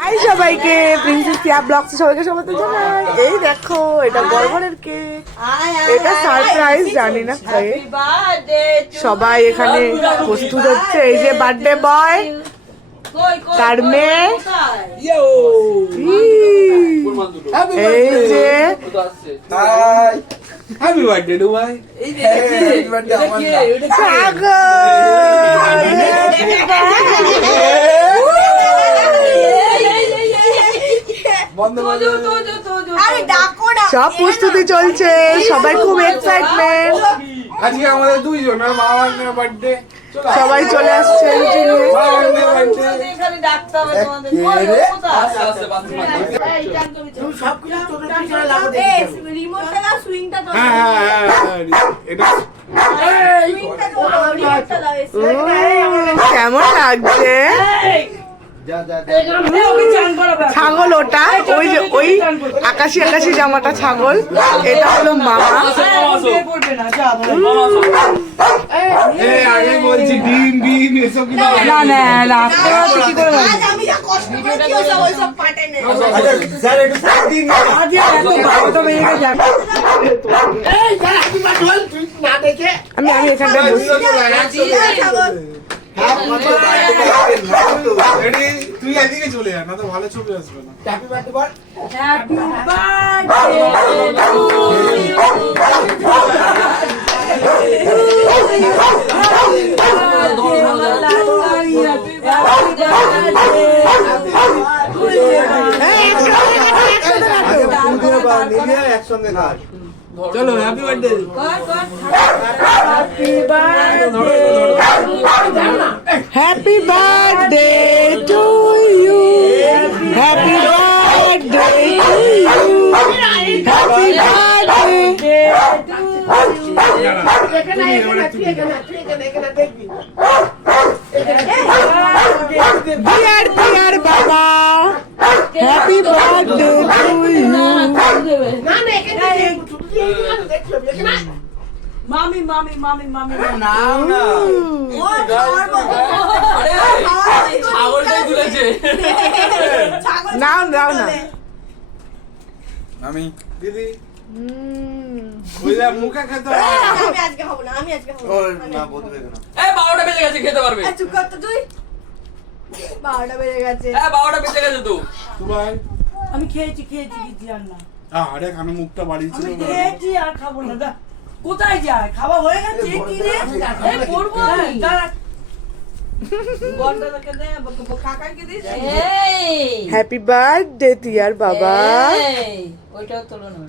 High সবাইকে, princess টিয়া blogs সবাইকে স্বাগত জানাই। এই দেখো, এটা গর্বরের কেক, এটা সারপ্রাইজ, জানি না খাই। সবাই এখানে প্রস্তুত হচ্ছে। এই যে বার্থডে বয়, তার মেয়ে, এই যে হ্যাপি বার্থডে টু ভাই। সব প্রস্তুতি চলছে, সবাই খুব এক্সাইটমেন্ট। আজকে আমাদের দুইজনের বাবার বার্থডে, সবাই চলে আসছে। কেমন লাগছে? ছাগল ওটা, ওই যে ওই আকাশি আকাশি জামাটা ছাগল, এটা হলো মামা। আগে বলছি ডিম ডিম এসব না না না, আমি এখানটা বসি। তুই এদিকে চলে যা, না তো ভালো ছবি আসবে না। চলো happy birthday. Happy birthday to you, happy birthday to you, happy birthday. Dear dear বাবা, হ্যাপি বার্থডে টু ইউ। মামি মামি মামি মামি নাও না, নাও নাও না। আমি দিদি ওইটা মুখে খেতে হবে। আমি আজকে হব না, আমি আজকে হব না। এই 12টা বেজে গেছে, খেতে পারবে। চুপ কর তো তুই। 12টা বেজে গেছে। এই 12টা বেজে গেছে তো। তুই ভাই আমি খেয়েছি খেয়েছি কিছু আর না। আরে খানো মুখটা বাড়ি ছিল। আমি খেয়েছি আর খাবো না। দা কোথায় যায়? খাওয়া হয়ে গেছে কি রে? এই করবো আমি। দাঁড়া। বড়টাকে দে, কাকাকে দিস। হ্যাপি বার্থডে টিয়ার বাবা। ওইটাও তোলো না।